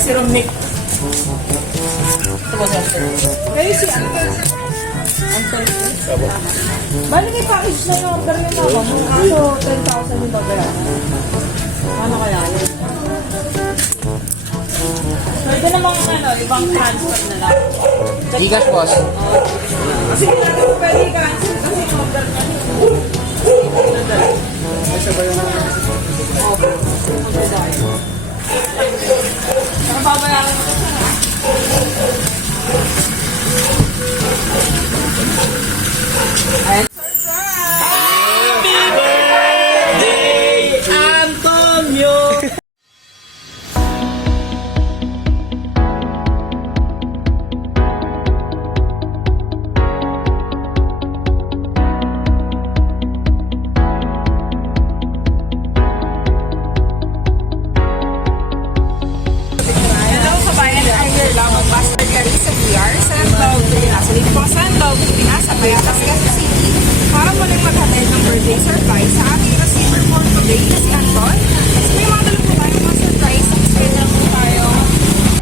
Si Romnick. Ito ba si Anton? Kayo si Anton. Anton? Bali may package na yung order niya ako. Kaso 10,000 yung babayaran. Ano kaya yun? Pwede namang ibang transfer na lang. Gcash, boss. Kasi hindi natin po pwede i-cancel kasi yung order niya. Saka babayaran mo ito na. Ayan. Happy birthday, Antonio! Hello, kabayan. I'm your lamang Master Clarissa VR. Sandlog, Pilipinas. Ulit po Sandlog, Pilipinas. At Payatas, Quezon City. Para muling maghatid ng birthday surprise sa ating receiver for today na si Anton. So may mga dala po tayo mga surprise. Schedule po tayo.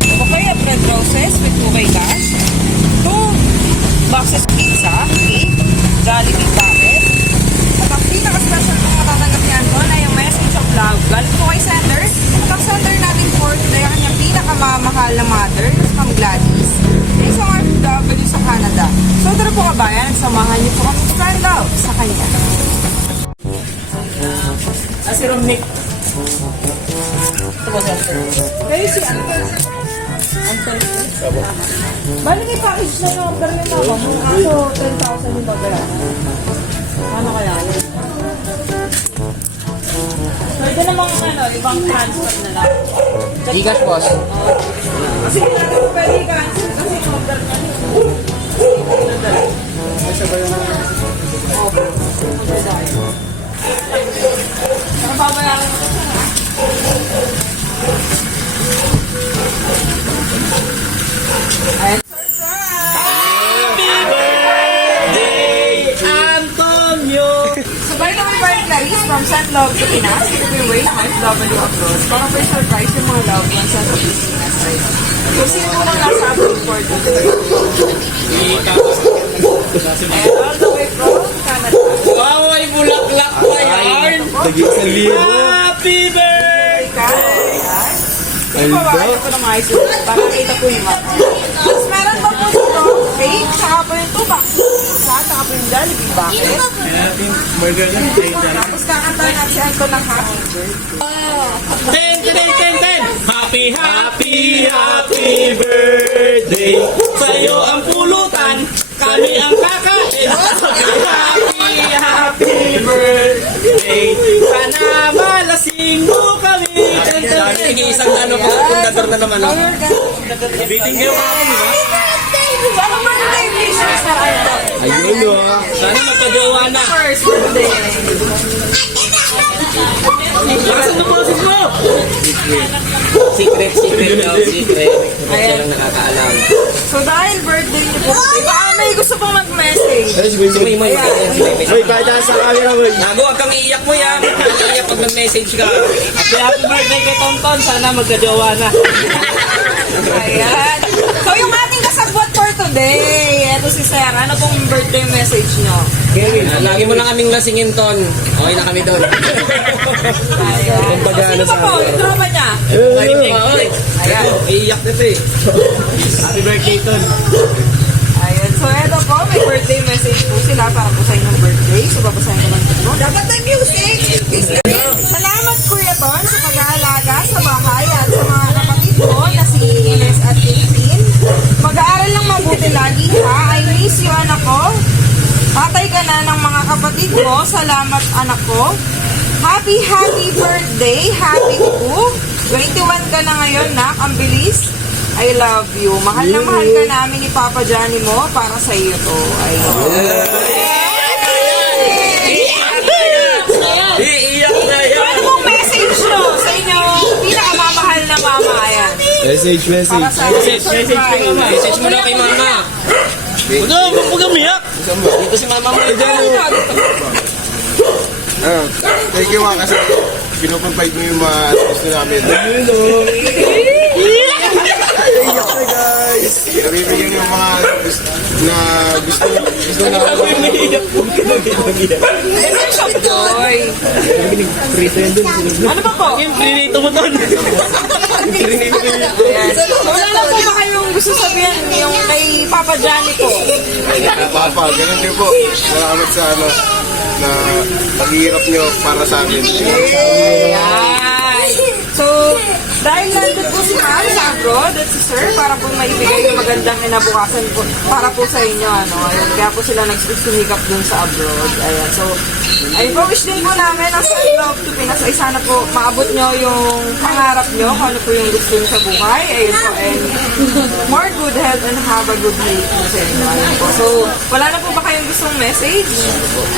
Okay, at red roses with 2K cash. 2 boxes of pizza. Okay. Jollibee bucket. At ang pinaka-special kung matatanggap ni Anton ay yung message of love. Galing po kay sender. At ang sender natin for today ang kanyang pinakamamahal na mother, Ma'am Gladys. Isang RFW sa Canada. So tara po kabayan, samahan niyo po kami stand out sa kanya. Si Romnick. Ito ba si Anton? Kayo si Anton. Anton? Bali may package na yung order niya ako. Kaso 10,000 yung babayaran. Ano kaya yun? Pwede namang ibang transfer na lang. Gcash, boss. Kasi hindi natin po pwede i-cancel kasi yung order niya. Saka babayaran mo ito na. Ayan. Happy birthday, Antonio! So by the way, Brian Clarice from St. Love to Pinas, ito po yung way ng FW Abroad para po surprise yung mga loved ones sa Pilipinas. So sino po nang nasa abroad for today? And all the way from Canada. Wow, ay bulaklak pa yarn! Happy birthday! Ito po ba? Ito po ng mga isulat para kita po yung mga. Tapos meron pa po dito, cake, saka po yung tubak. Saka po yung Jollibee bucket. Tapos kakantahan natin si Anton ng happy birthday. 10! Happy, happy, happy birthday! Sa'yo ang pulutan, kami ang kakain. Happy, happy birthday! Sana malasing mo kami. Isang pundador na naman. Biting kayo kami, di ba? Ano ba yung vision sa Anton? Ayun, o. Sana magkagawa na. First birthday. Saan na boses mo? Secret daw, secret. Kaya lang nakakaalam. So dahil birthday niyo po, baka may gusto pong mag-message. May. May, kahit sa camera, may. Nago, huwag kang iiyak mo yan. Iiyak pag nag-message ka. Happy birthday kay Tonton. Sana magkajowa na. Ayan. So yung ating kasabwat for today, eto si Sir. Ano pong birthday message nyo? Lagi mo lang kaming lasingin, Ton. Okay na kami doon. Ayan. So, sino pa po? Yung drama niya? Ayan. Iiyak nito eh. Happy birthday, Ton. Ayan. So eto po, may birthday message po sila para po sa inyong birthday. So babasahin ko lang po. Dapat may music! Salamat Kuya Ton sa pag-aalaga sa bahay at sa mga kapatid mo na si Ines at Christine. Mag-aaral lang mabuti lagi ha. I miss you anak ko. Tatay ka na ng mga kapatid mo. Salamat anak ko. Happy birthday. Happy ko. 21 ka na ngayon nak. Ang bilis. I love you. Mahal na mahal ka namin ni Papa Johnny mo para sa iyo to. Iiyak na yan. Ano pong message nyo sa inyo? Pinakamamahal na mama. Ayan. Message. Para sa Message kay mama. Message mo na kay mama. Huwag kang umiyak. Dito si mama mo. Thank you kasi pinuprovide mo yung mga gusto namin. Iyak na guys! Nabibigyan yung mga gusto namin. Ito yung shop toy. Ano ba po? Yung prinito mo ton. Ayan. Wala na po ba kayong gusto sabihin yung kay Papa Johnny po? Papa, ganun din po. Salamat sa na paghihirap nyo para sa amin. Ayan. So, dahil nandun po si Ma'am sa abroad at si Sir para po maibigay yung magandang kinabukasan po para po sa inyo. Ayan, kaya po sila nagsusumikap dun sa abroad. Ayan. So, ayun po, wish din po namin ang Send Love to Pinas ay sana po maabot nyo yung pangarap nyo kung ano po yung gusto nyo sa buhay. Ayun po, and more good health and have a good day po sa inyo. Ayun po. So, wala na po ba kayong gustong message?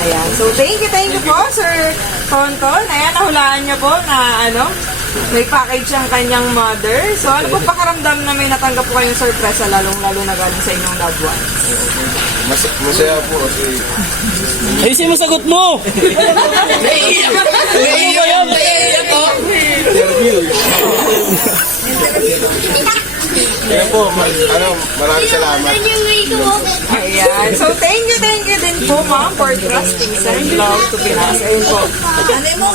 Ayan. So, thank you po, Sir Tonton. Ayan, nahulaan nyo po na may package ang kanyang mother. So, ano po pakaramdam na may natanggap po kayong sorpresa, lalong-lalo na galing sa inyong loved ones? Masaya po kasi Ayusin mo sagot mo! Naiiyak! Naiiyak yun! Naiiyak ko! interview. Kaya po, maraming salamat. Ayan. So, thank you din po, Ma'am, for trusting Send Love to Pinas. Ayun po.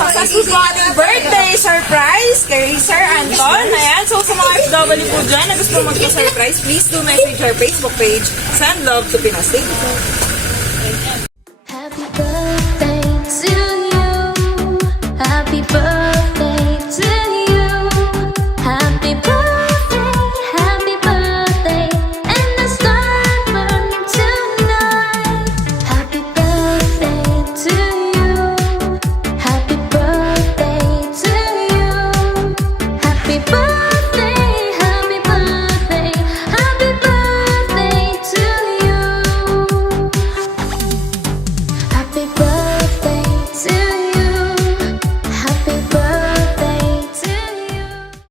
Successful po ating birthday surprise kay Sir Anton. Ayan. So, sa mga FW po dyan na gusto magpa-surprise, please do message our Facebook page, Send Love to Pinas. Thank you.